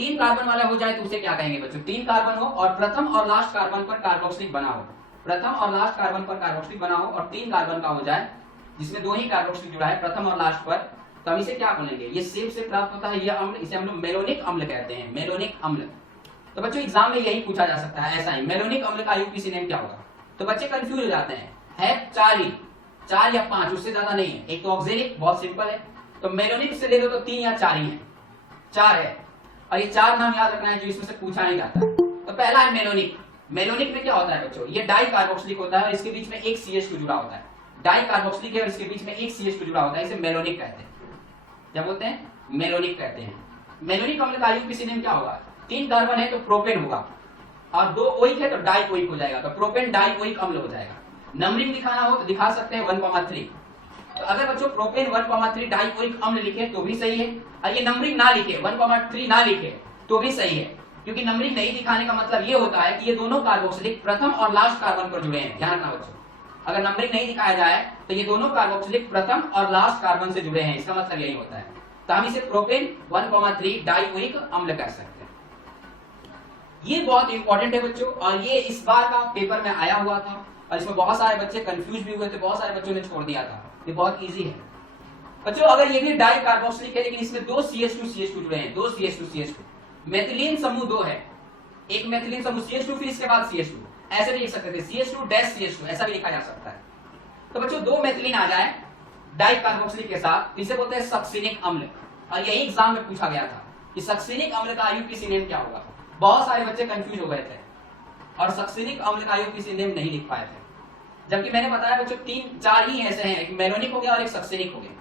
तीन कार्बन वाला हो जाए तो उसे क्या कहेंगे बच्चों, तीन कार्बन हो और प्रथम और लास्ट कार्बन पर कार्बोक्सिलिक बना हो, प्रथम और लास्ट कार्बन पर कार्बोक्सिलिक बना हो और तीन कार्बन का हो जाए जिसमें दो ही कार्बोक्सिलिक जुड़ा है प्रथम और लास्ट पर, तो हम इसे क्या बोलेंगे, ये सेब से प्राप्त होता है यह अम्ल, इसे हम लोग मेलोनिक अम्ल कहते हैं, मेलोनिक अम्ल। तो बच्चों एग्जाम में यही पूछा जा सकता है ऐसा ही, मेलोनिक अम्ल का आईयूपीएसी नेम क्या होगा। तो बच्चे कंफ्यूज हो जाते हैं, है चार ही, चार या पांच, उससे ज्यादा नहीं है। एक तो ऑक्जेलिक बहुत सिंपल है, तो मेलोनिक से ले लो तो तीन या चार ही है, चार है, और ये चार नाम याद रखना है जो इसमें से पूछा नहीं जाता। तो पहला है मेलोनिक। मेलोनिक में क्या होता है बच्चों, ये डाई कार्बोक्सिलिक होता है और इसके बीच में एक CH2 जुड़ा होता है, डाई कार्बोक्सिलिक है और इसके बीच में एक CH2 जुड़ा होता है, इसे मेलोनिक कहते हैं। क्या बोलते हैं, मेलोनिक कहते हैं। मेलोनिक अम्ल का आईयूपीएसी नेम क्या होगा, तीन कार्बन है तो प्रोपेन होगा और दो ओइक है तो डाइओइक हो जाएगा, तो प्रोपेन डाइओइक अम्ल हो जाएगा। नंबरिंग दिखाना हो तो दिखा सकते हैं 1,3। तो अगर बच्चों प्रोपेन 1,3 डाइओइक अम्ल लिखे तो भी सही है, और ये नंबरिंग ना लिखे 1,3 ना लिखे तो भी सही है, क्योंकि नंबरिंग नहीं दिखाने का मतलब ये होता है कि ये दोनों कार्बोक्सिलिक प्रथम और लास्ट कार्बन पर जुड़े हैं। ध्यान रखना बच्चों, अगर नंबरिंग नहीं दिखाया जाए तो ये दोनों कार्बोक्सिलिक प्रथम और लास्ट कार्बन से जुड़े हैं, इसका मतलब यही होता है। तो हम इसे प्रोपेन 1,3 डाइओइक अम्ल कह सकते हैं। ये बहुत इंपॉर्टेंट है बच्चों, और ये इस बार का पेपर में आया हुआ था और इसमें बहुत सारे बच्चे कंफ्यूज भी हुए थे, बहुत सारे बच्चों ने छोड़ दिया था। ये बहुत इजी है बच्चों। अगर ये भी डाई कार्बोक्सिलिक है लेकिन इसमें दो CH2 जुड़े हैं, दो CH2 मेथिलीन समूह दो है, एक मेथिलीन समूह CH2 फिर इसके बाद CH2, ऐसे भी लिख सकते थे CH2-CH2, ऐसा भी लिखा जा सकता है। तो बच्चों दो मेथिलीन आ जाए डाई कार्बोक्सिलिक के साथ, इसे बोलते हैं सक्सिनिक अम्ल, और यही एग्जाम में पूछा गया था कि सक्सिनिक अम्ल का आईयूपीएसी नेम क्या होगा। बहुत सारे बच्चे कंफ्यूज हो गए थे और सक्सिनिक अम्ल का आईयूपीएसी नेम नहीं लिख पाए थे, जबकि मैंने बताया बच्चों तीन चार ही ऐसे हैं, एक मेलोनिक हो गया और एक सक्सिनिक हो गया,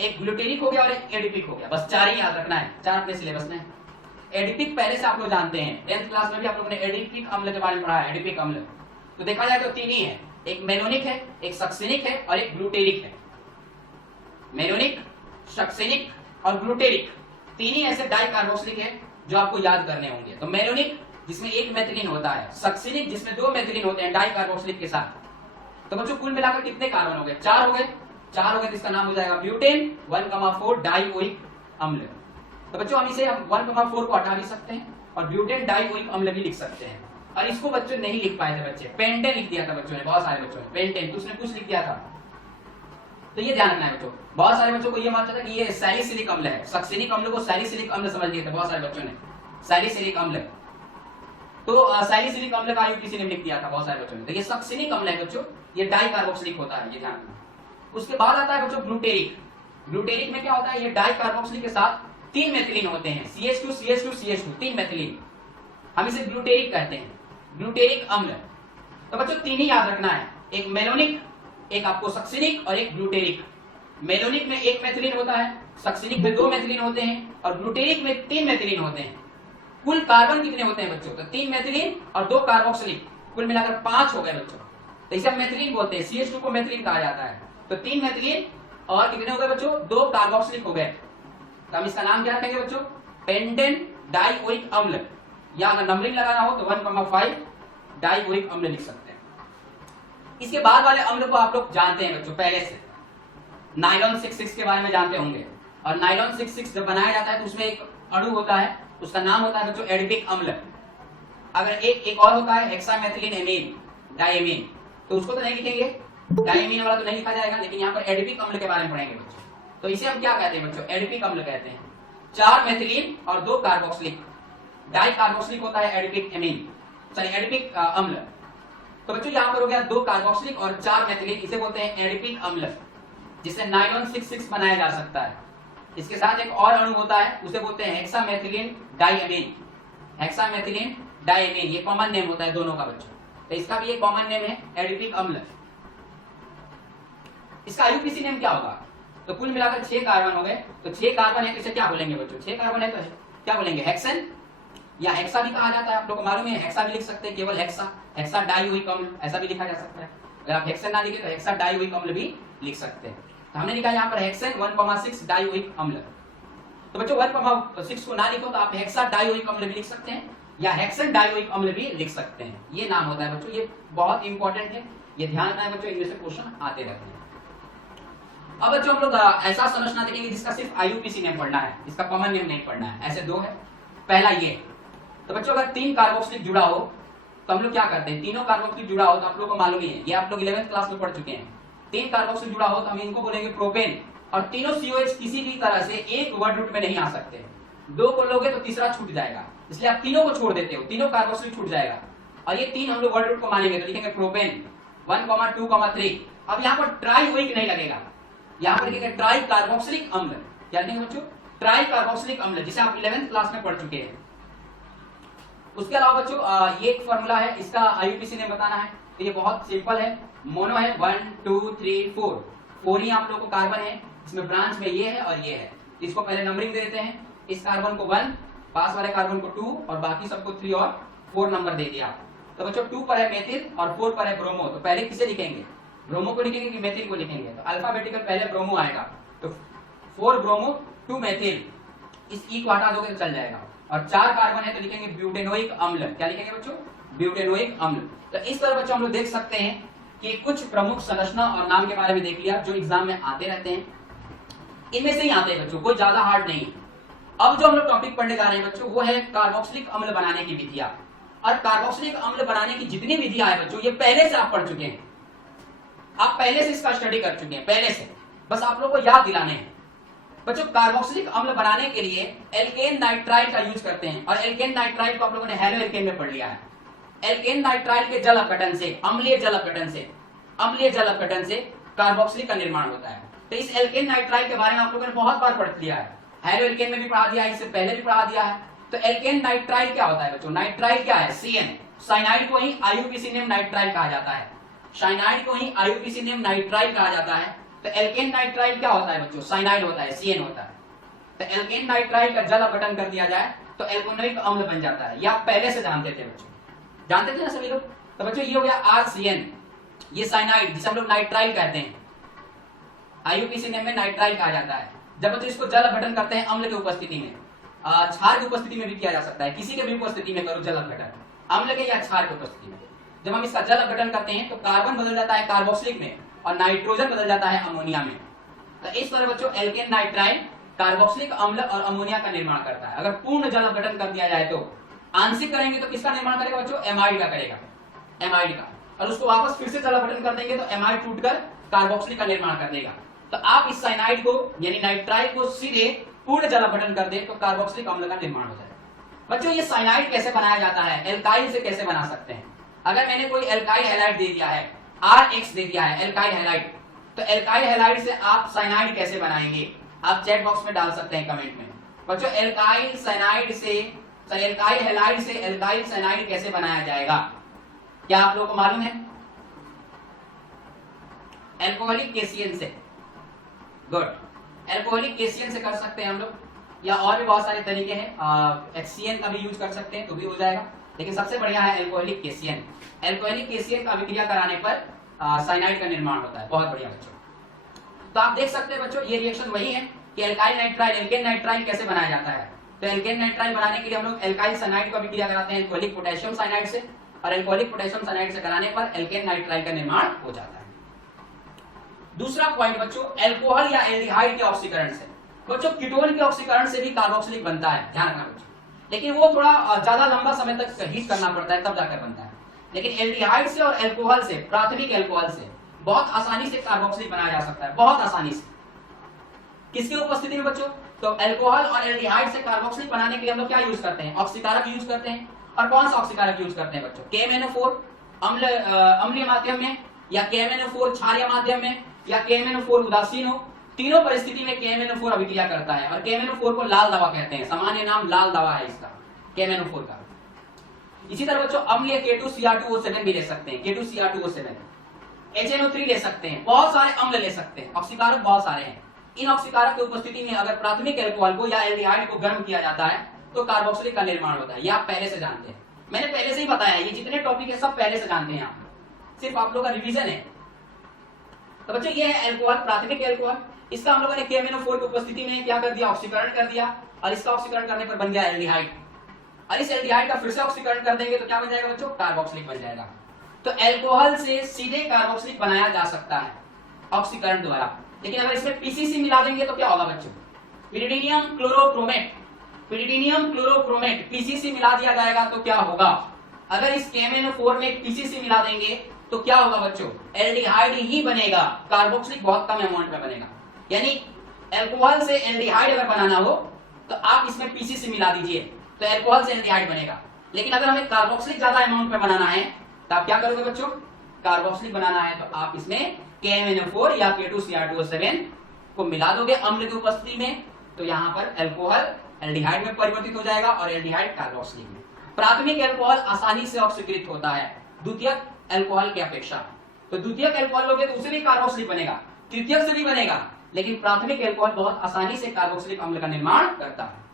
एक ग्लूटेरिक हो गया और एक एडिपिक हो गया, बस चार ही याद रखना है, चार अपने सिलेबस में। एडिपिक पहले से आप लोग जानते हैं, 10th क्लास में भी आप लोगों ने एडिपिक अम्ल के बारे में पढ़ा है, एडिपिक अम्ल। तो देखा जाए तो तीन ही है, एक मेलोनिक है, एक सक्सिनिक है और एक ग्लूटेरिक है। मेलोनिक, सक्सिनिक और ग्लूटेरिक तीन ही ऐसे डाई कार्बोक्सिलिक है जो आपको याद करने होंगे। तो मेलोनिक जिसमें एक मेथिलीन होता है, सक्सिनिक जिसमें दो मेथिलीन होते हैं डाई कार्बोक्सिलिक के साथ। तो बच्चों कुल मिलाकर कितने कार्बन हो गए, चार हो गए, चार हो गए, तो इसका नाम हो जाएगा ब्यूटेन 1,4 डाइओइक अम्ल। तो बच्चों हम इसे 1,4 को हटा भी सकते हैं और ब्यूटेन डाइओइक अम्ल भी लिख सकते हैं। और इसको बच्चों नहीं लिख पाए थे बच्चे, पेंटेन लिख दिया था बच्चों ने, बहुत सारे बच्चों ने पेंटेन, तो उसने कुछ लिख दिया था। तो ये ध्यान रखना है बच्चों, बहुत सारे बच्चों को ये मानता था कि ये सैलिसिलिक अम्ल है, सक्सिनिक अम्ल को सैलिसिलिक अम्ल समझ लिए थे बहुत सारे बच्चों ने, सैलिसिलिक अम्ल। तो सैलिसिलिक अम्ल का आईयूपीएसी नेम लिख दिया था बहुत सारे बच्चों ने। तो ये सक्सिनिक अम्ल है बच्चों, ये डाई कार्बोक्सिलिक होता है, ये ध्यान रखना। उसके बाद आता है बच्चों ग्लूटेरिक। ग्लूटेरिक में क्या होता है, ये डाई कार्बोक्सिलिक के साथ तीन मेथिलीन होते हैं, CH2 तीन मेथिलीन, हम इसे ग्लूटेरिक कहते हैं, ग्लूटेरिक अम्ल। तो बच्चों तीन ही याद रखना है, एक मेलोनिक, एक आपको सक्सिनिक और एक ग्लूटेरिक। मेलोनिक में एक मेथिलीन होता है, सक्सिनिक में दो मेथिलीन होते हैं और ग्लूटेरिक में तीन मेथिलीन होते हैं। कुल कार्बन कितने होते हैं बच्चों, तो तीन मेथिलीन और दो कार्बोक्सिलिक, कुल मिलाकर 5 हो गए बच्चों। तो इसे हम मेथिलीन बोलते हैं, CH2 को मेथिलीन कहा जाता है। तो तीन मेथिलीन और कितने हो गए बच्चों, दो कार्बोक्सिलिक हो गए। तो हम इसका नाम क्या रखेंगे बच्चों, पेंटेन डाइओइक अम्ल, या अगर नंबरिंग लगाना हो तो 1,5 डाइओइक अम्ल लिख सकते हैं। इसके बाद वाले अम्ल को आप लोग जानते हैं बच्चों पहले से, नाइलॉन 66 के बारे में जानते होंगे। और नाइलॉन 66 जब बनाया जाता है तो उसमें एक अणु होता है, उसका नाम होता है बच्चों एडिपिक अम्ल। अगर एक और होता है हेक्सामेथिलीन एमीन डाइएमीन, तो उसको तो नहीं लिखेंगे, डाइएमीन वाला तो नहीं लिखा जाएगा, लेकिन यहाँ पर एडिपिक अम्ल के बारे में पढ़ेंगे बच्चों। तो इसे हम क्या कहते हैं बच्चों, एडिपिक अम्ल कहते हैं। 4 मेथिलीन और 2 कार्बोक्सिलिक, डाई कार्बोक्सिलिक होता है एडिपिक एमीन, सॉरी एडिपिक अम्ल। तो बच्चों यहाँ पर हो गया 2 कार्बोक्सिलिक और 4 मेथिलीन, इसे बोलते हैं एडिपिक अम्ल, जिससे नाइलॉन 66 बनाया जा सकता है। इसके साथ एक और अणु होता है, उसे बोलते हैं हेक्सामेथिलीन डाइएमीन, हेक्सामेथिलीन डाइएमीन, ये कॉमन नेम होता है दोनों का बच्चों। तो इसका भी एक कॉमन नेम है एडिपिक अम्ल। इसका आईयूपीएसी नेम क्या होगा, तो कुल मिलाकर 6 कार्बन हो गए। तो 6 कार्बन है तो इसे क्या बोलेंगे बच्चों, 6 कार्बन है तो क्या बोलेंगे, हेक्सेन या हेक्सा भी कहा जाता है, आप लोग को मालूम है, हेक्सा भी लिख सकते हैं, केवल हेक्सा, हेक्सा डाइओइक अम्ल ऐसा भी लिखा जा सकता है। अगर आप हेक्सेन ना लिखे तो हेक्सा डाइओइक अम्ल भी लिख सकते हैं। तो हमने लिखा यहाँ पर हेक्सेन 1,6 डाइओइक अम्ल। तो बच्चों 1,6 को ना लिखो तो आप हेक्सा डाइओइक अम्ल भी लिख सकते हैं या हेक्सेन डाइओइक अम्ल भी लिख सकते हैं। ये नाम होता है बच्चों, ये बहुत इंपॉर्टेंट है, ये ध्यान रखना है बच्चों, इनमें से क्वेश्चन आते रहते हैं। अब बच्चों हम लोग ऐसा संरचना देखेंगे जिसका सिर्फ आईयूपीएसी नेम पढ़ना है, इसका कॉमन नेम नहीं पढ़ना है। ऐसे 2 है, पहला ये। तो बच्चों अगर 3 कार्बोक्सिलिक जुड़ा हो तो हम लोग क्या करते हैं, तीनों कार्बोक्सिलिक जुड़ा हो तो आप लोगों को मालूम ही है, ये आप लोग 11th क्लास में पढ़ चुके हैं। 3 कार्बोक्सिलिक जुड़ा हो तो हम इनको बोलेंगे प्रोपेन, और तीनों COH किसी भी तरह से एक वर्ड रूट में नहीं आ सकते। 2 को लोगे तो तीसरा छूट जाएगा, इसलिए आप तीनों को छोड़ देते हो, तीनों कार्बोक्सिलिक छूट जाएगा। और ये 3 हम लोग वर्ड रूट को मानेंगे तो लिखेंगे प्रोपेन 1, 2, 3। अब यहाँ पर ट्राइओइक नहीं लगेगा, यहाँ पर लिखेंगे ट्राई कार्बोक्सिलिक अम्ल। क्या लिखेंगे बच्चों, ट्राई कार्बोक्सिलिक अम्ल, जिसे आप 11th क्लास में पढ़ चुके हैं। उसके अलावा बच्चों ये एक फॉर्मूला है, इसका IUPAC ने बताना है, तो ये बहुत सिंपल है। मोनो है 1, 2, 3, 4 ही आप लोगों को कार्बन है, इसमें ब्रांच में ये है और ये है। इसको पहले नंबरिंग दे देते हैं, इस कार्बन को 1, पास वाले कार्बन को 2 और बाकी सबको 3 और 4 नंबर दे दिया। तो बच्चों 2 पर है मेथिल और 4 पर है ब्रोमो, तो पहले किसे लिखेंगे, ब्रोमो को लिखेंगे कि मेथिल को लिखेंगे। तो अल्फाबेटिकल पहले ब्रोमो आएगा, तो 4 ब्रोमो 2 मेथिल, इस ई को हटा दोगे तो चल जाएगा। और 4 कार्बन है तो लिखेंगे ब्यूटेनोइक अम्ल। क्या लिखेंगे बच्चों, ब्यूटेनोइक अम्ल। तो इस तरह बच्चों हम लोग देख सकते हैं कि कुछ प्रमुख संरचना और नाम के बारे में देख लिया जो एग्जाम में आते रहते हैं, इनमें से ही आते हैं बच्चों, कोई ज्यादा हार्ड नहीं। अब जो हम लोग टॉपिक पढ़ने जा रहे हैं बच्चों वो है कार्बोक्सिलिक अम्ल बनाने की विधियां। और कार्बोक्सिलिक अम्ल बनाने की जितनी विधियां हैं बच्चों ये पहले से आप पढ़ चुके हैं, आप पहले से इसका स्टडी कर चुके हैं, पहले से, बस आप लोग को याद दिलाने हैं। बच्चों कार्बोक्सिलिक अम्ल बनाने के लिए एल्केन नाइट्राइल का यूज करते हैं, और एल्केन नाइट्राइल को आप लोगों ने हैलो एल्केन में पढ़ लिया है। एल्केन नाइट्राइल के जल अपघटन से, अम्लीय जल अपघटन से कार्बोक्सिलिक का निर्माण होता है। तो इस एल्केन नाइट्राइल के बारे में आप लोगों ने बहुत बार पढ़ लिया है, हैलो एल्केन में भी पढ़ा दिया है, इससे पहले भी पढ़ा दिया है। तो एल्केन नाइट्राइल क्या होता है बच्चों, नाइट्राइल क्या है, CN, साइनाइड को ही IUPAC नेम नाइट्राइल कहा जाता है, साइनाइड को ही IUPAC नेम नाइट्राइल कहा जाता है। तो एल्केन नाइट्राइल क्या होता है बच्चों, साइनाइड होता है, CN होता है। तो एल्केन नाइट्राइल का जल अपघटन कर दिया जाए तो एल्कोनोइक अम्ल बन जाता है, ये आप पहले से जानते थे बच्चों, जानते थे ना सभी लोग। तो बच्चों ये हो गया RCN, ये साइनाइड जिसे हम लोग नाइट्राइल कहते हैं, IUPAC नेम में नाइट्राइल कहा जाता है। जब बच्चों इसको जल अपघटन करते हैं अम्ल की उपस्थिति में, क्षार की उपस्थिति में भी किया जा सकता है, किसी के भी उपस्थिति में करो जल अपघटन, अम्ल के या क्षार की उपस्थिति में। जब हम इसका जल अपघटन करते हैं तो कार्बन बदल जाता है कार्बोक्सिलिक में और नाइट्रोजन बदल जाता है अमोनिया में। तो इस तरह बच्चों एल्केन नाइट्राइल कार्बोक्सिलिक अम्ल और अमोनिया का निर्माण करता है। अगर पूर्ण जल अपघटन कर दिया जाए तो, आंशिक करेंगे तो किसका निर्माण करेगा बच्चों, एमाइड का करेगा, एमाइड का। और उसको वापस फिर से जल अपघटन कर देंगे तो एमाइड टूटकर कार्बोक्सिलिक का निर्माण कर देगा। तो आप इस साइनाइड को यानी नाइट्राइल को सीधे पूर्ण जल अपघटन कर दे तो कार्बोक्सिलिक अम्ल का निर्माण हो जाएगा। बच्चों ये साइनाइड कैसे बनाया जाता है, एल्काइल से कैसे बना सकते हैं। अगर मैंने कोई एल्काइल हैलाइड दे दिया है, RX दे दिया है एल्काइल हैलाइड, तो एल्काइल हैलाइड से आप साइनाइड कैसे बनाएंगे, आप चैट बॉक्स में डाल सकते हैं कमेंट में। बच्चों एल्काइल साइनाइड से, एल्काइल हैलाइड से एल्काइल साइनाइड कैसे बनाया जाएगा, क्या आप लोगों को मालूम है, एल्कोहलिक केसियन से, गुड, एल्कोहलिक केसियन से कर सकते हैं हम लोग, या और भी बहुत सारे तरीके हैं, HCN का भी यूज कर सकते हैं तो भी हो जाएगा, लेकिन सबसे बढ़िया है एल्कोहलिक केसियन। एल्कोहलिक केसियन का अभिक्रिया कराने पर साइनाइड का निर्माण होता है, बहुत बढ़िया बच्चों। तो आप देख सकते हैं बच्चों ये रिएक्शन वही है कि एल्काइल नाइट्राइल, एल्केन नाइट्राइल कैसे बनाया जाता है। तो एल्केन नाइट्राइल बनाने के लिए हम लोग एल्काइल साइनाइड का अभिक्रिया कराते हैं एल्कोहलिक पोटेशियम साइनाइड से, और एल्कोहलिक पोटेशियम साइनाइड से कराने पर एल्केन नाइट्राइल का निर्माण हो जाता है। दूसरा पॉइंट बच्चों, एल्कोहल या एल्डिहाइड के ऑक्सीकरण से। बच्चों कीटोन के ऑक्सीकरण से भी कार्बोक्सिलिक बनता है, ध्यान रखना बच्चों, लेकिन वो थोड़ा ज्यादा लंबा समय तक हीट करना पड़ता है तब जाकर बनता है। लेकिन एल्डिहाइड से और एल्कोहल से, प्राथमिक एल्कोहल से बहुत आसानी से कार्बोक्सिलिक बनाया जा सकता है, बहुत आसानी से। किसकी उपस्थिति में बच्चों, तो एल्कोहल और एल्डिहाइड से कार्बोक्सिलिक बनाने के लिए हम लोग क्या यूज करते हैं, ऑक्सीकारक यूज करते हैं। और कौन सा ऑक्सीकारक यूज करते हैं बच्चों, KMnO4 अम्लीय माध्यम में, या KMnO4 क्षारीय माध्यम में, या KMnO4 उदासीन हो, तीनों परिस्थिति में KMnO4 अभिक्रिया करता है। और KMnO4 को लाल दवा कहते हैं, सामान्य नाम लाल दवा है इसका, KMnO4 का। इसी तरह बच्चों अम्लीय K2Cr2O7 भी ले सकते हैं, K2Cr2O7, HNO3 ले सकते हैं, बहुत सारे अम्ल ले सकते हैं, ऑक्सीकारक बहुत सारे हैं। इन ऑक्सीकारक की उपस्थिति में अगर प्राथमिक एल्कोहल को या एल्डिहाइड को गर्म किया जाता है तो कार्बोक्सिलिक का निर्माण होता है, ये आप पहले से जानते हैं, मैंने पहले से ही बताया, ये जितने टॉपिक है सब पहले से जानते हैं आप, सिर्फ आप लोग का रिवीजन है। तो बच्चों ये है एल्कोहल, प्राथमिक एल्कोहल, इसका हम लोगों ने KMnO4 की उपस्थिति में क्या कर दिया, ऑक्सीकरण कर दिया, और इसका ऑक्सीकरण करने पर बन गया एल्डिहाइड। और इस एल्डिहाइड का फिर से ऑक्सीकरण कर देंगे तो क्या बन जाएगा बच्चों, कार्बोक्सिलिक बन जाएगा। तो एल्कोहल से सीधे कार्बोक्सिलिक बनाया जा सकता है ऑक्सीकरण द्वारा। लेकिन अगर इसमें PCC मिला देंगे तो क्या होगा बच्चों, पिरिडीनियम क्लोरोक्रोमेट, प्रीटिनियम क्लोरोक्रोमेट पीसीसी मिला दिया जाएगा तो क्या होगा? अगर इस KMnO4 में पीसीसी मिला देंगे तो क्या होगा बच्चों? एल्डिहाइड ही बनेगा, कार्बोक्सिलिक बहुत कम अमाउंट में बनेगा। यानी अल्कोहल से एल्डिहाइड अगर बनाना हो तो आप इसमें पीसीसी मिला दीजिए तो अल्कोहल से एल्डिहाइड बनेगा। लेकिन अगर हमें कार्बोक्सिलिक ज्यादा अमाउंट में बनाना है तो आप क्या करोगे बच्चों? कार्बोक्सिलिक बनाना है तो आप इसमें KMnO4 या K2Cr2O7 को मिला दोगे अम्ल की उपस्थिति में, तो यहाँ पर अल्कोहल एल्डिहाइड में परिवर्तित हो जाएगा और एल्डिहाइड कार्बोक्सिलिक में। प्राथमिक अल्कोहल आसानी से ऑक्सीकृत होता है द्वितीयक अल्कोहल की अपेक्षा। तो द्वितीयक अल्कोहल लोगे तो उसे भी कार्बोक्सिलिक बनेगा, तृतीयक से भी बनेगा, लेकिन प्राथमिक अल्कोहल बहुत आसानी से कार्बोक्सिलिक अम्ल का निर्माण करता है।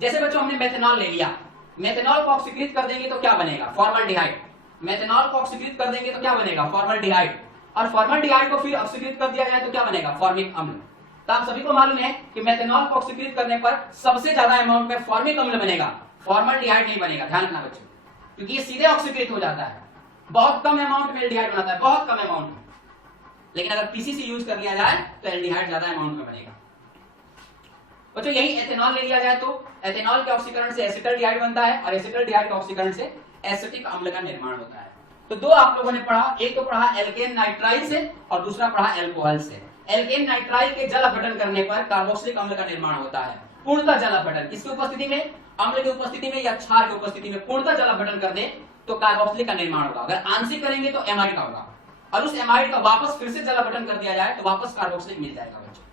जैसे बच्चों हमने मेथनॉल ले लिया, मेथनॉल को ऑक्सीकृत कर देंगे तो क्या बनेगा? फॉर्मल्डिहाइड। मेथनॉल को ऑक्सीकृत कर देंगे तो क्या बनेगा? फॉर्मल्डिहाइड। और फॉर्मल्डिहाइड को फिर ऑक्सीकृत कर दिया जाए तो क्या बनेगा? फॉर्मिक अम्ल। तो आप सभी को मालूम है कि मेथनॉल को ऑक्सीकृत करने पर सबसे ज्यादा अमाउंट में फॉर्मिक अम्ल बनेगा, फॉर्मल्डिहाइड नहीं बनेगा। ध्यान रखना बच्चों, क्योंकि ये सीधे ऑक्सीकृत हो जाता है, बहुत कम अमाउंट में एल्डिहाइड बनाता है, बहुत कम अमाउंट में। लेकिन अगर पीसीसी यूज कर लिया जाए तो एल्डिहाइड ज्यादा अमाउंट में बनेगा। बच्चों यही एथेनॉल ले लिया जाए तो एथेनॉल के ऑक्सीकरण से एसिटल्डिहाइड बनता है और एसिटल्डिहाइड के ऑक्सीकरण से एसिटिक अम्ल का निर्माण होता है। तो दो आप लोगों ने पढ़ा, एक तो पढ़ा एल्केन नाइट्राइल से और दूसरा पढ़ा एल्कोहल से। एल्केन नाइट्राइल के जल अपघटन करने पर कार्बोक्सिलिक अम्ल का निर्माण होता है। पूर्णतः जल अपघटन किसकी उपस्थिति में? अम्ल की उपस्थिति में या क्षार की उपस्थिति में पूर्णतः जल अपघटन कर दे तो कार्बोक्सिलिक का निर्माण होगा। अगर आंशिक करेंगे तो एमाइड का होगा, और उस एमाइड का वापस फिर से जल अपघटन कर दिया जाए तो वापस कार्बोक्सिलिक मिल जाएगा बच्चों।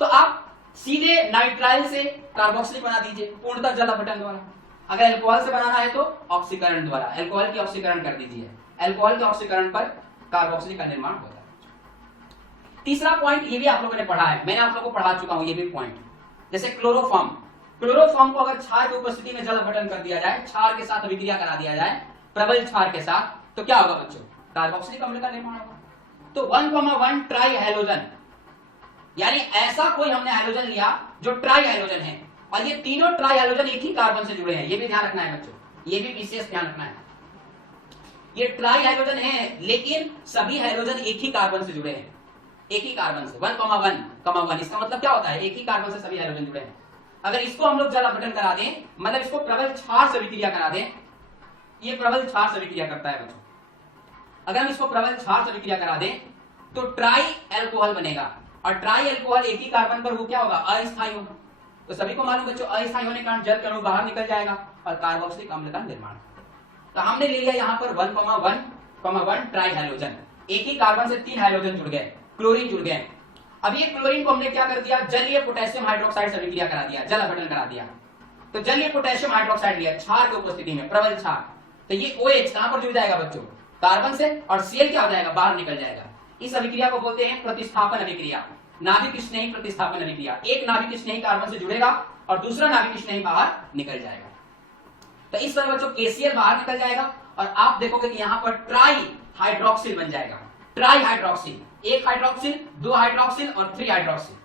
तो आप सीधे नाइट्राइल से कार्बोक्सिलिक बना दीजिए पूर्णतः जल अपघटन द्वारा। अगर अल्कोहल से बनाना है तो ऑक्सीकरण द्वारा, अल्कोहल की ऑक्सीकरण कर दीजिए, अल्कोहल के ऑक्सीकरण पर कार्बोक्सिलिक का निर्माण होता है। तीसरा पॉइंट ये भी आप लोगों ने पढ़ा है, मैंने आप लोगों को पढ़ा चुका हूं ये भी पॉइंट। जैसे क्लोरोफॉर्म, क्लोरोफॉर्म को अगर क्षार की उपस्थिति में जल अपघटन कर दिया जाए, क्षार के साथ अभिक्रिया करा दिया जाए प्रबल क्षार के साथ, तो क्या होगा बच्चों? कार्बोक्सिलिक अम्ल का निर्माण होगा। तो 1,1 ट्राई हैलोजन, यानी ऐसा कोई हमने हैलोजन लिया जो ट्राई हैलोजन है, और ये तीनों ट्राई हैलोजन एक ही कार्बन से जुड़े हैं, ये भी ध्यान रखना है बच्चों, ये भी विशेष ध्यान रखना है। ये ट्राई हैलोजन है लेकिन सभी हैलोजन एक ही कार्बन से जुड़े हैं, एक ही कार्बन से। 1,1,1 इसका मतलब क्या होता है? एक ही कार्बन से सभी हैलोजन जुड़े हैं। अगर इसको हम लोग जल अपघटन करा दें, मतलब इसको प्रबल क्षार से अभिक्रिया करा दें, ये प्रबल क्षार से अभिक्रिया करता है बच्चों। अगर हम इसको प्रबल क्षार से अभिक्रिया करा दें तो ट्राई अल्कोहल बनेगा, और ट्राई अल्कोहल एक ही कार्बन पर वो क्या होगा? अस्थायी होगा। तो सभी को मालूम बच्चों अस्थायी होने के कारण जल के अणु बाहर निकल जाएगा और कार्बोक्सिलिक अम्ल का निर्माण। तो हमने ले लिया यहाँ पर 1,1,1 ट्राई हैलोजन, एक ही कार्बन से 3 हैलोजन जुड़ गए, क्लोरीन जुड़ गए। अब ये क्लोरीन को हमने क्या कर दिया? जलीय पोटेशियम हाइड्रोक्साइड से अभिक्रिया करा दिया, जल अपघटन करा दिया। तो जलीय पोटेशियम हाइड्रोक्साइड लिया क्षार की उपस्थिति में, प्रबल क्षार। तो ये OH कहां पर जुड़ जाएगा बच्चों? कार्बन से, और Cl क्या हो जाएगा? बाहर निकल जाएगा। इस अभिक्रिया को बोलते हैं प्रतिस्थापन अभिक्रिया, नाभिक स्नेही प्रतिस्थापन अभिक्रिया। एक नाभिक स्नेही कार्बन से जुड़ेगा और दूसरा नाभिक स्नेही बाहर निकल जाएगा। तो इस तरह बच्चों KCl बाहर निकल जाएगा और आप देखोगे कि यहाँ पर ट्राई हाइड्रोक्सिल बन जाएगा। ट्राई हाइड्रोक्सिल, एक हाइड्रोक्सिल, 2 हाइड्रोक्सिल और 3 हाइड्रोक्सिल।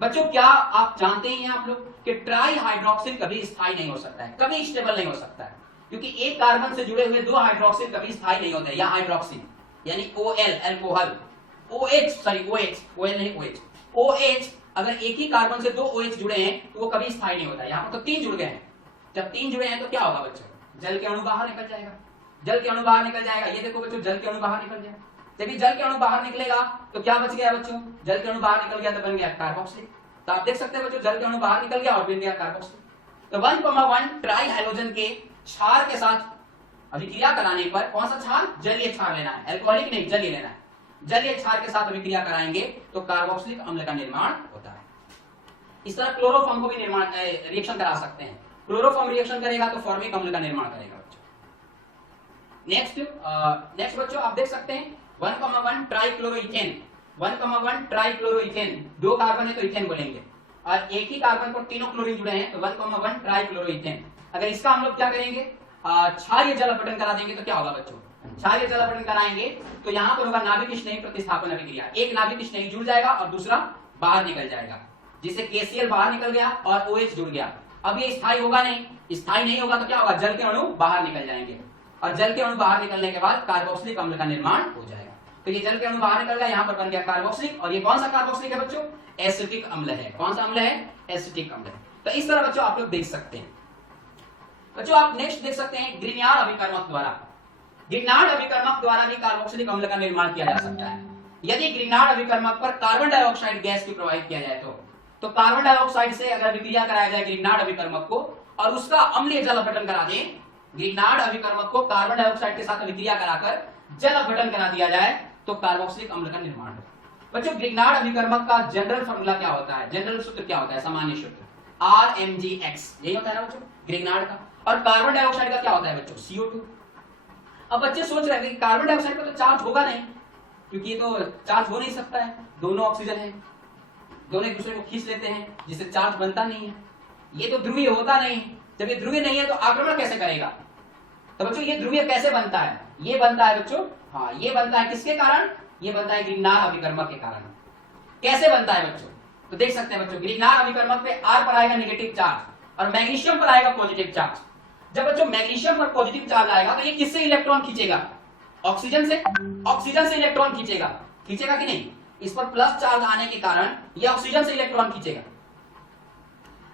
बच्चों क्या आप जानते हैं आप लोग कि ट्राई हाइड्रोक्सिल कभी स्थायी नहीं हो सकता है, कभी स्टेबल नहीं हो सकता है, क्योंकि एक कार्बन से जुड़े हुए 2 हाइड्रोक्सिल कभी स्थायी नहीं होते। या हाइड्रोक्सिल यानी OL अल्कोहल, OH नहीं OH अगर एक ही कार्बन से 2 OH जुड़े हैं तो वो कभी स्थायी नहीं होता। यहाँ पर तो 3 जुड़ गए हैं, जब 3 जुड़े हैं तो क्या होगा बच्चों? जल के अणु बाहर निकल जाएगा, जल के अणु बाहर निकल जाएगा। ये देखो बच्चों जल के अणु बाहर निकल जाएगा। जब ये जल के अणु बाहर निकलेगा तो क्या बच गया बच्चों? जल के अणु बाहर निकल गया तो बन गया कार्बोक्सिलिक। तो आप देख सकते हैं बच्चों जल के अणु बाहर निकल गया और बन गया कार्बोक्सिलिक। तो 1,1 ट्राई हैलोजन के क्षार के साथ अभिक्रिया कराने पर, कौन सा क्षार? जलीय क्षार लेना है, अल्कोहलिक नहीं, जलीय लेना है। जलीय क्षार के साथ अभिक्रिया कराएंगे तो कार्बोक्सिलिक अम्ल का निर्माण होता है। इस तरह क्लोरोफॉर्म को भी निर्माण रिएक्शन करा सकते हैं। क्लोरोफॉर्म रिएक्शन करेगा तो फॉर्मिक अम्ल का निर्माण करेगा बच्चों। नेक्स्ट बच्चों आप देख सकते हैं 1,1 ट्राइक्लोरोइथेन, 1,1 ट्राइक्लोरोइथेन, 2 कार्बन है तो इथेन बोलेंगे, और एक ही कार्बन पर तीनों क्लोरीन जुड़े हैं तो 1,1 ट्राइक्लोरोइथेन। अगर इसका हम लोग क्या करेंगे? क्षारीय जल अपघटन करा देंगे तो क्या होगा बच्चों? क्षारीय जल अपघटन कराएंगे तो यहाँ पर होगा नाभिक स्नेही प्रतिस्थापन अभिक्रिया। एक नाभिक स्नेही जुड़ जाएगा और दूसरा बाहर निकल जाएगा, जिससे KCl बाहर निकल गया और OH जुड़ गया। अब ये स्थायी होगा नहीं, स्थायी नहीं होगा तो क्या होगा? जल के अणु बाहर निकल जाएंगे, और जल के अणु बाहर निकलने के बाद कार्बोक्सिलिक अम्ल का निर्माण हो जाएगा। तो ये जल के अणु बाहर निकल गया, यहाँ पर बन गया कार्बोक्सिलिक, और ये कौन सा कार्बोक्सिलिक है बच्चों? एसिटिक अम्ल है। कौन सा अम्ल है? एसिटिक अम्ल है। तो इस तरह बच्चों आप लोग देख सकते हैं। बच्चों आप नेक्स्ट देख सकते हैं ग्रिग्नार्ड अभिकर्मक द्वारा। ग्रिग्नार्ड अभिकर्मक द्वारा भी कार्बोक्सिलिक अम्ल का निर्माण किया जा सकता है। यदि ग्रिग्नार्ड अभिकर्मक पर कार्बन डाइऑक्साइड गैस को प्रवाहित किया जाए तो कार्बन डाइऑक्साइड से अगर विक्रिया कराया जाए ग्रिग्नार्ड अभिकर्मक को और उसका अम्लीय जल अपघटन करा दें, ग्रिग्नार्ड अभिकर्मक को कार्बन डाइऑक्साइड के साथ विक्रिया कराकर जल अपघटन करा दिया जाए तो कार्बोक्सिलिक अम्ल का निर्माण हो। बच्चों ग्रिग्नार्ड अभिकर्मक का जनरल फॉर्मूला क्या होता है, जनरल सूत्र क्या होता है, सामान्य सूत्र RMgX, यही होता है ना बच्चों ग्रिग्नार्ड का। और कार्बन डाइऑक्साइड का क्या होता है बच्चों, CO2। अब बच्चे सोच रहे हैं कि कार्बन डाइऑक्साइड पर तो चार्ज होगा नहीं, क्योंकि ये तो चार्ज हो नहीं सकता है, दोनों ऑक्सीजन है, दोनों एक दूसरे को खींच लेते हैं जिससे चार्ज बनता नहीं है, ये तो ध्रुवीय होता नहीं। जब ये ध्रुवीय नहीं है तो आक्रमण कैसे करेगा। तो बच्चों ये ध्रुवीय कैसे बनता है, ये बनता है बच्चों, हाँ ये बनता है किसके कारण, ये बनता है ग्रिग्नार्ड अभिकर्मक के कारण। कैसे बनता है बच्चों, तो देख सकते हैं बच्चों ग्रिग्नार्ड अभिकर्मक पे R पर आएगा नेगेटिव चार्ज और मैग्नीशियम पर आएगा पॉजिटिव चार्ज। जब बच्चों मैग्नीशियम पर पॉजिटिव चार्ज आएगा तो ये किससे इलेक्ट्रॉन खींचेगा, ऑक्सीजन से, ऑक्सीजन से इलेक्ट्रॉन खींचेगा, खींचेगा कि नहीं। इस पर प्लस चार्ज आने के कारण ये ऑक्सीजन से इलेक्ट्रॉन खींचेगा।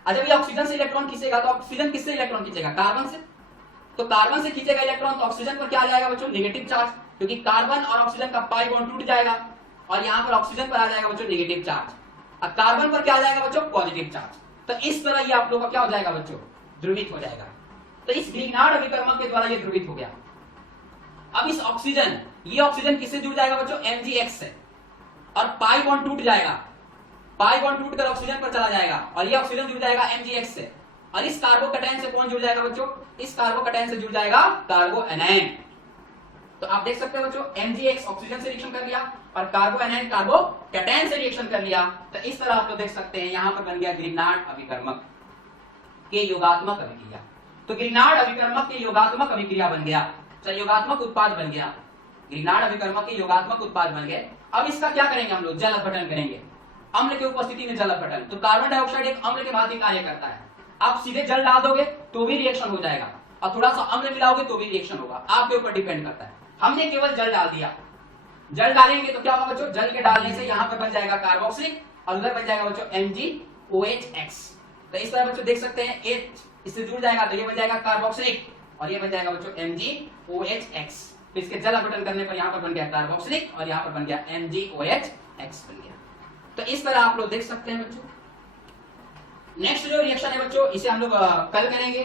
और जब ये ऑक्सीजन से इलेक्ट्रॉन खींचेगा तो ऑक्सीजन किससे इलेक्ट्रॉन खींचेगा, कार्बन से। तो कार्बन से खींचेगा इलेक्ट्रॉन तो ऑक्सीजन पर क्या आ जाएगा बच्चों, नेगेटिव चार्ज, क्योंकि कार्बन और ऑक्सीजन का पाई बॉन्ड टूट जाएगा और यहाँ पर ऑक्सीजन पर आ जाएगा बच्चों नेगेटिव चार्ज, और कार्बन पर क्या आ जाएगा बच्चों, पॉजिटिव चार्ज। तो इस तरह ये आप लोगों का क्या हो जाएगा बच्चों, ध्रुवित हो जाएगा। तो इस ग्रिग्नार्ड अभिकर्मक के द्वारा ये ध्रुवित हो गया। अब इस ऑक्सीजन, ये ऑक्सीजन किससे जुड़ जाएगा बच्चों, MgX से, और पाई बॉन्ड टूट जाएगा, पाई बॉन्ड टूट कर ऑक्सीजन पर चला जाएगा और ये ऑक्सीजन जुड़ जाएगा MgX से। और इस कार्बोकैटायन से कौन जुड़ जाएगा बच्चों, इस कार्बोकैटायन से जुड़ जाएगा कार्बोएनायन। तो आप देख सकते हो बच्चों MgX ऑक्सीजन से रिएक्शन कर लिया और कार्बोएनायन कार्बोकैटायन से रिएक्शन कर लिया। तो इस तरह आप लोग देख सकते हैं यहां पर बन गया ग्रिग्नार्ड अभिकर्मक के योगात्मक अभिक्रिया। तो ग्रिग्नार्ड अभिकर्मक के योगात्मक अभिक्रिया बन गया, संयोगात्मक उत्पाद बन गया, ग्रिग्नार्ड अभिकर्मक के योगात्मक उत्पाद बन गए। अब इसका क्या करेंगे हम लोग, जल अपघटन करेंगे, अम्ल की उपस्थिति में जल अपघटन। तो कार्बन डाइऑक्साइड एक अम्ल के भांति कार्य करता है, आप सीधे जल डाल दोगे तो भी रिएक्शन हो जाएगा और थोड़ा सा अम्ल मिलाओगे तो भी रिएक्शन होगा, आपके ऊपर डिपेंड करता है। हमने केवल जल डाल दिया, जल डालेंगे तो क्या होगा बच्चों, जल के डालने से यहाँ पर बन जाएगा कार्बोक्सिलिक और उधर बन जाएगा बच्चों MgOHX। तो इस तरह बच्चों देख सकते हैं H इससे जुड़ जाएगा तो ये बन जाएगा कार्बोक्सिलिक और ये बन जाएगा बच्चों MgOHX। तो इसके जल अपघटन करने पर यहाँ पर बन गया कार्बोक्सिलिक और यहाँ पर बन गया MgOHX बन गया। तो इस तरह आप लोग देख सकते हैं बच्चों। नेक्स्ट जो रिएक्शन है बच्चों इसे हम लोग कल करेंगे।